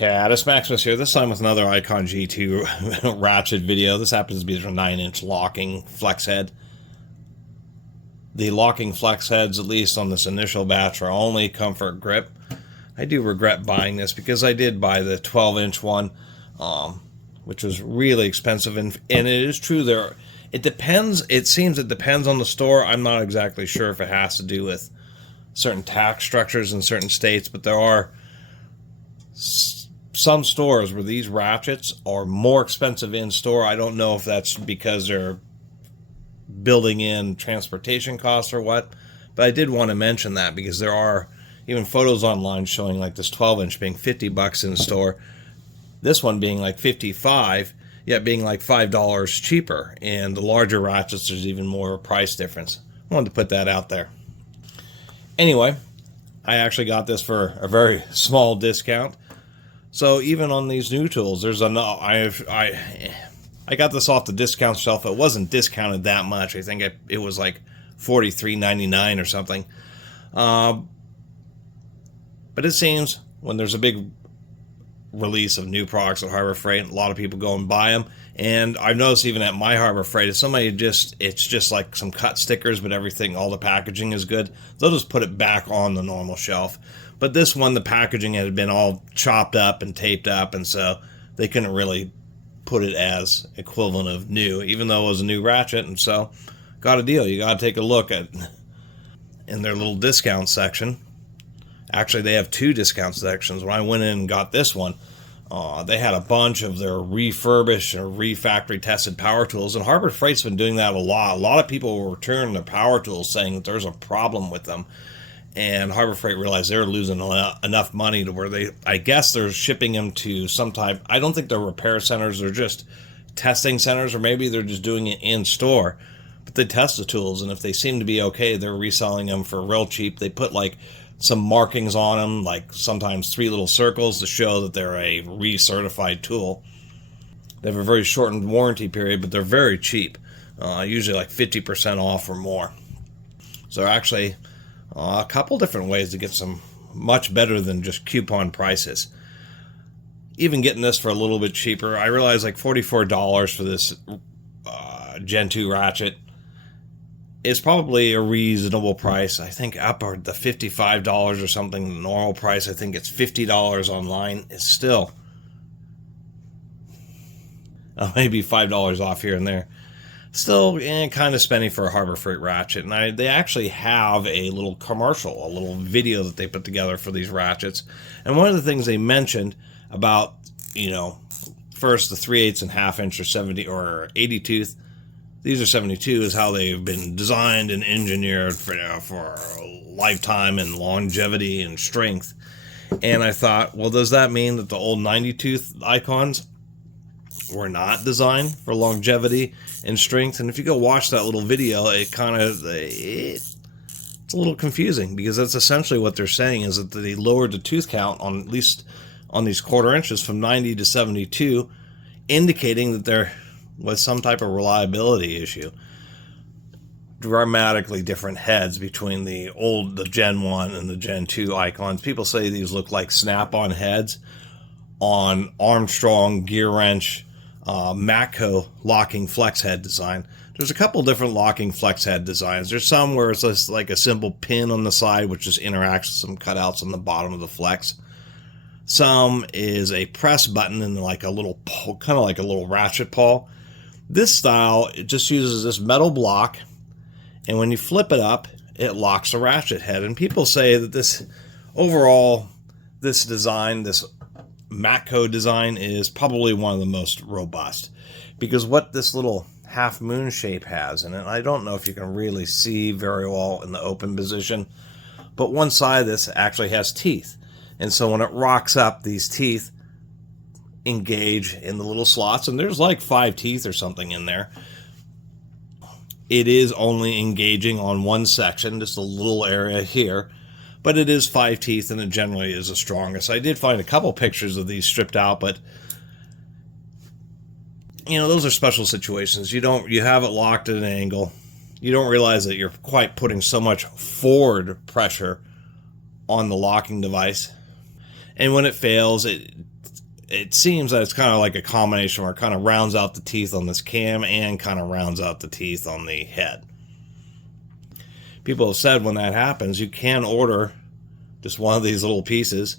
Catus, Maximus here, this time with another Icon G2 Ratchet video. This happens to be their 9-inch locking flex head. The locking flex heads, at least on this initial batch, are only comfort grip. I do regret buying this because I did buy the 12-inch one, which was really expensive. And it is true, it depends. It seems it depends on the store. I'm not exactly sure if it has to do with certain tax structures in certain states, but there are some stores where these ratchets are more expensive in store. I don't know if that's because they're building in transportation costs or what, but I did want to mention that because there are even photos online showing like this 12-inch being $50 in the store, this one being like $55, yet being like $5 cheaper. And the larger ratchets, there's even more price difference. I wanted to put that out there. Anyway, I actually got this for a very small discount. So even on these new tools, there's I got this off the discount shelf. It wasn't discounted that much. I think it was like $43.99 or something. But it seems when there's a big release of new products at Harbor Freight, a lot of people go and buy them. And I've noticed even at my Harbor Freight, if somebody it's just like some cut stickers, but everything, all the packaging is good, they'll just put it back on the normal shelf. But this one, the packaging had been all chopped up and taped up, and so they couldn't really put it as equivalent of new, even though it was a new ratchet. And so, got a deal. You got to take a look at in their little discount section. Actually, they have two discount sections. When I went in and got this one, they had a bunch of their refurbished or re-factory tested power tools, and Harbor Freight's been doing that a lot. A lot of people will return their power tools saying that there's a problem with them. And Harbor Freight realized they're losing enough money to where I guess they're shipping them to some type, I don't think they're repair centers, they're just testing centers, or maybe they're just doing it in store. But they test the tools, and if they seem to be okay, they're reselling them for real cheap. They put like some markings on them, like sometimes 3 little circles to show that they're a recertified tool. They have a very shortened warranty period, but they're very cheap, usually like 50% off or more. So actually, a couple different ways to get some much better than just coupon prices. Even getting this for a little bit cheaper, I realized like $44 for this Gen 2 ratchet is probably a reasonable price. I think upward the $55 or something, the normal price, I think it's $50 online, is still maybe $5 off here and there. Still kind of spendy for a Harbor Freight ratchet. And they actually have a little commercial, a little video that they put together for these ratchets. And one of the things they mentioned about, first the 3/8 and 1/2 inch or 70 or 80 tooth, these are 72, is how they've been designed and engineered for lifetime and longevity and strength. And I thought, well, does that mean that the old 90 tooth icons were not designed for longevity and strength? And if you go watch that little video, it's a little confusing, because that's essentially what they're saying, is that they lowered the tooth count on, at least on these 1/4 inches, from 90 to 72, indicating that there was some type of reliability issue. Dramatically different heads between the Gen 1 and the Gen 2 icons. People say these look like snap-on heads on Armstrong, gearwrench, matco locking flex head design. There's a couple different locking flex head designs. There's some where it's just like a simple pin on the side, which just interacts with some cutouts on the bottom of the flex. Some is a press button and like a little pull, kind of like a little ratchet pawl. This style, it just uses this metal block, and when you flip it up, it locks the ratchet head. And people say that this overall, this design, this matco design, is probably one of the most robust, because what this little half moon shape has, and I don't know if you can really see very well in the open position, but one side of this actually has teeth, and so when it rocks up, these teeth engage in the little slots, and there's like 5 teeth or something in there. It is only engaging on one section, just a little area here, but it is 5 teeth, and it generally is the strongest. I did find a couple pictures of these stripped out, but those are special situations. You have it locked at an angle. You don't realize that you're quite putting so much forward pressure on the locking device. And when it fails, it seems that it's kind of like a combination where it kind of rounds out the teeth on this cam and kind of rounds out the teeth on the head. People have said when that happens, you can order just one of these little pieces,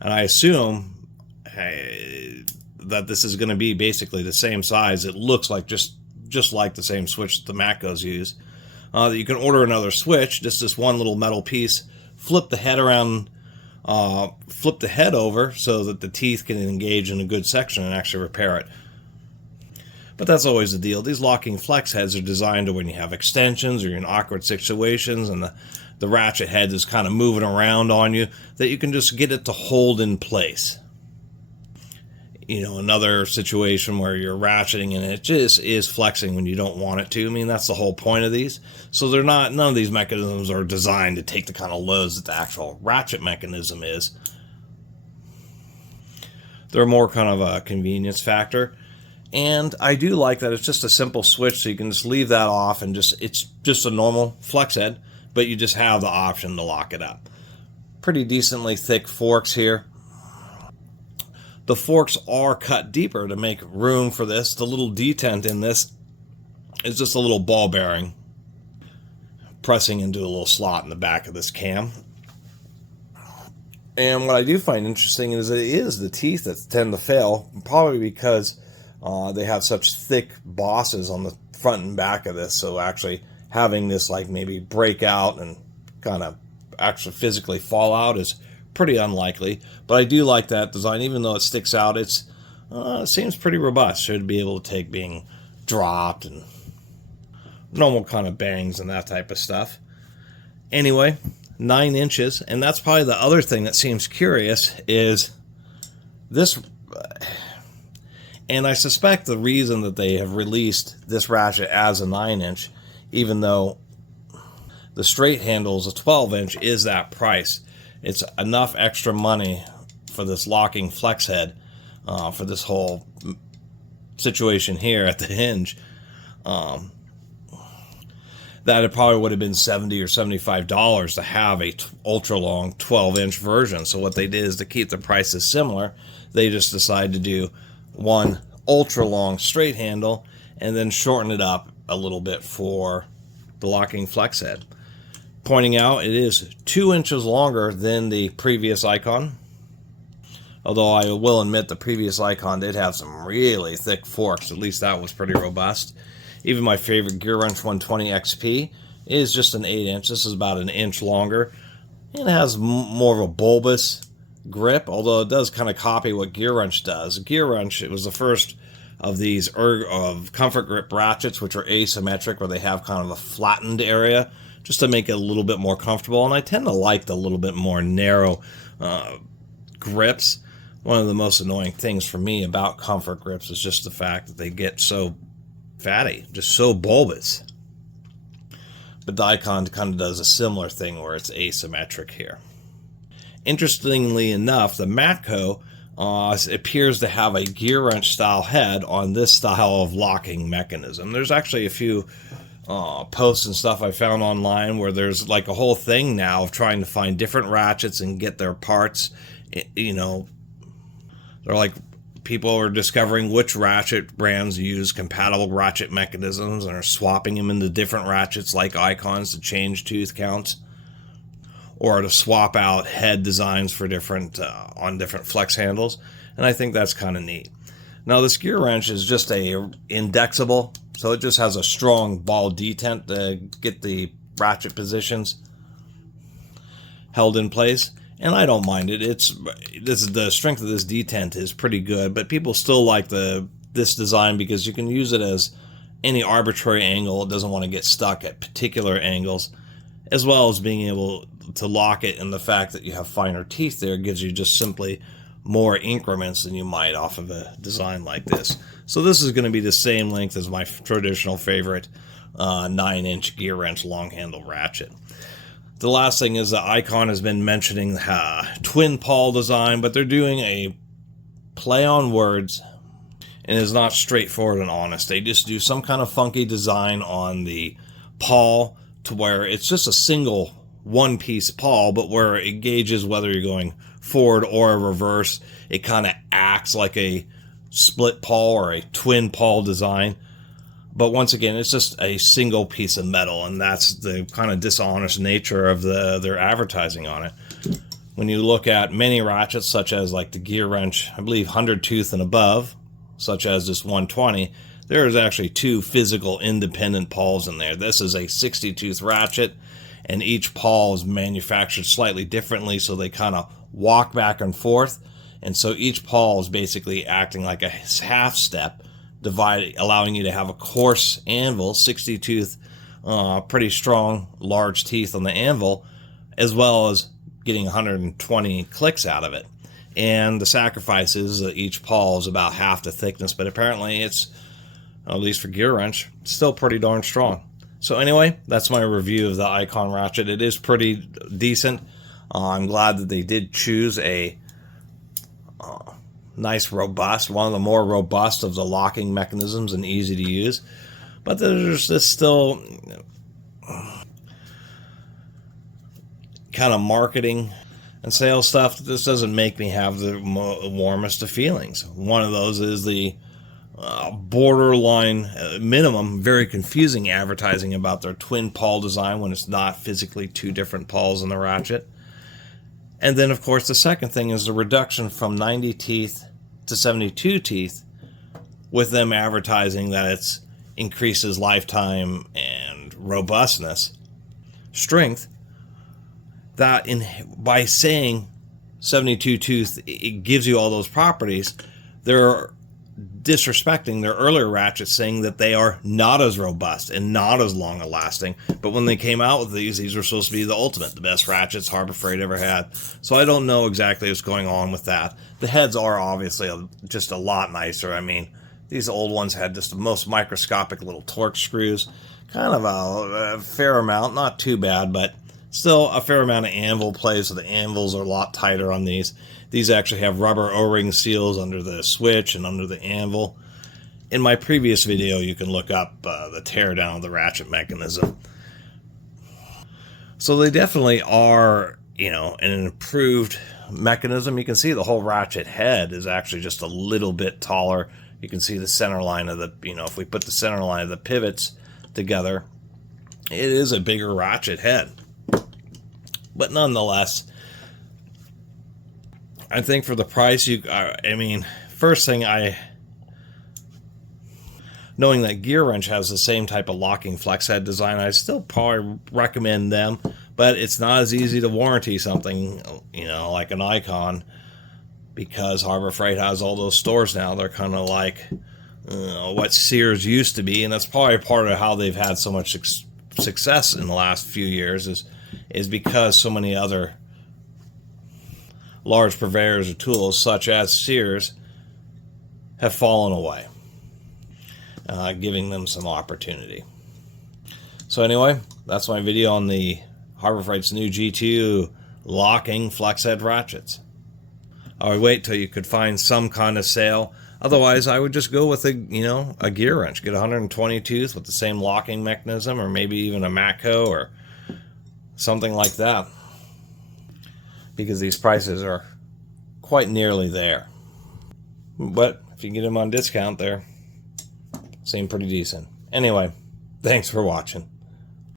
and I assume that this is going to be basically the same size. It looks like just like the same switch that the Matcos use. That you can order another switch, just this one little metal piece, flip the head around, flip the head over so that the teeth can engage in a good section and actually repair it. But that's always the deal. These locking flex heads are designed to when you have extensions or you're in awkward situations and the ratchet head is kind of moving around on you, that you can just get it to hold in place. You know, another situation where you're ratcheting and it just is flexing when you don't want it to. I mean, that's the whole point of these. So they're not, none of these mechanisms are designed to take the kind of loads that the actual ratchet mechanism is. They're more kind of a convenience factor. And I do like that it's just a simple switch, so you can just leave that off and it's just a normal flex head, but you just have the option to lock it up. Pretty decently thick forks here. The forks are cut deeper to make room for this. The little detent in this is just a little ball bearing pressing into a little slot in the back of this cam. And what I do find interesting is it is the teeth that tend to fail, probably because they have such thick bosses on the front and back of this. So actually having this like maybe break out and kind of actually physically fall out is pretty unlikely. But I do like that design. Even though it sticks out, it seems pretty robust. Should be able to take being dropped and normal kind of bangs and that type of stuff. Anyway, 9 inches. And that's probably the other thing that seems curious is this. And I suspect the reason that they have released this ratchet as a 9-inch, even though the straight handle is a 12-inch, is that price. It's enough extra money for this locking flex head, for this whole situation here at the hinge, that it probably would have been $70 or $75 to have a ultra long 12-inch version. So what they did is to keep the prices similar, they just decided to do one ultra long straight handle and then shorten it up a little bit for the locking flex head. Pointing out it is 2 inches longer than the previous Icon, although I will admit the previous Icon did have some really thick forks. At least that was pretty robust. Even my favorite gearwrench 120 XP is just an 8-inch. This is about an inch longer. It has more of a bulbous grip, although it does kind of copy what gearwrench does. Gearwrench, it was the first of these of comfort grip ratchets, which are asymmetric, where they have kind of a flattened area just to make it a little bit more comfortable. And I tend to like the little bit more narrow grips. One of the most annoying things for me about comfort grips is just the fact that they get so fatty, just so bulbous. But the Icon kind of does a similar thing where it's asymmetric here. Interestingly enough, the Matco appears to have a gear wrench style head on this style of locking mechanism. There's actually a few posts and stuff I found online where there's like a whole thing now of trying to find different ratchets and get their parts. You know, they're like, people are discovering which ratchet brands use compatible ratchet mechanisms and are swapping them into different ratchets like Icons to change tooth counts, or to swap out head designs for different on different flex handles. And I think that's kind of neat. Now this gear wrench is just a indexable, so it just has a strong ball detent to get the ratchet positions held in place. And I don't mind it. The strength of this detent is pretty good, but people still like this design because you can use it as any arbitrary angle. It doesn't want to get stuck at particular angles, as well as being able to lock it, and the fact that you have finer teeth there gives you just simply more increments than you might off of a design like this. So this is going to be the same length as my traditional favorite 9-inch gear wrench long handle ratchet. The last thing is the Icon has been mentioning twin pawl design, but they're doing a play on words and is not straightforward and honest. They just do some kind of funky design on the pawl to where it's just a single one-piece pawl, but where it gauges whether you're going forward or reverse. It kind of acts acts like a split pawl or a twin pawl design. But once again, it's just a single piece of metal, and that's the kind of dishonest nature of their advertising on it. When you look at many ratchets, such as like the gearwrench, I believe 100 tooth and above, such as this 120, there is actually 2 physical independent pawls in there. This is a 60 tooth ratchet, and each pawl is manufactured slightly differently, so they kind of walk back and forth. And so each pawl is basically acting like a half step, allowing you to have a coarse anvil, 60 tooth, pretty strong, large teeth on the anvil, as well as getting 120 clicks out of it. And the sacrifice is that each pawl is about half the thickness, but apparently it's, at least for gearwrench, still pretty darn strong. So anyway, that's my review of the Icon ratchet. It is pretty decent. I'm glad that they did choose a nice, robust, one of the more robust of the locking mechanisms and easy to use. But there's this still kind of marketing and sales stuff that this doesn't make me have the warmest of feelings. One of those is the borderline minimum, very confusing advertising about their twin pawl design when it's not physically 2 different pawls in the ratchet. And then, of course, the second thing is the reduction from 90 teeth to 72 teeth, with them advertising that it increases lifetime and robustness, strength. That by saying 72 tooth, it gives you all those properties. They're disrespecting their earlier ratchets, saying that they are not as robust and not as long lasting. But when they came out with these were supposed to be the ultimate, the best ratchets Harbor Freight ever had. So I don't know exactly what's going on with that. The heads are obviously just a lot nicer. I mean, these old ones had just the most microscopic little torque screws. Kind of a fair amount, not too bad, but still a fair amount of anvil play, so the anvils are a lot tighter on these. These actually have rubber O-ring seals under the switch and under the anvil. In my previous video, you can look up the teardown of the ratchet mechanism. So they definitely are, an improved mechanism. You can see the whole ratchet head is actually just a little bit taller. You can see the center line of the, if we put the center line of the pivots together, it is a bigger ratchet head. But nonetheless, I think for the price, first thing, knowing that gearwrench has the same type of locking flex head design, I still probably recommend them, but it's not as easy to warranty something, like an Icon, because Harbor Freight has all those stores now. They're kind of like what Sears used to be, and that's probably part of how they've had so much success in the last few years is because so many other large purveyors of tools, such as Sears, have fallen away, giving them some opportunity. So anyway, that's my video on the Harbor Freight's new G2 locking flex head ratchets. I would wait till you could find some kind of sale. Otherwise, I would just go with a gear wrench. Get 120 tooth with the same locking mechanism, or maybe even a matco or something like that, because these prices are quite nearly there. But if you get them on discount, they seem pretty decent. Anyway, thanks for watching.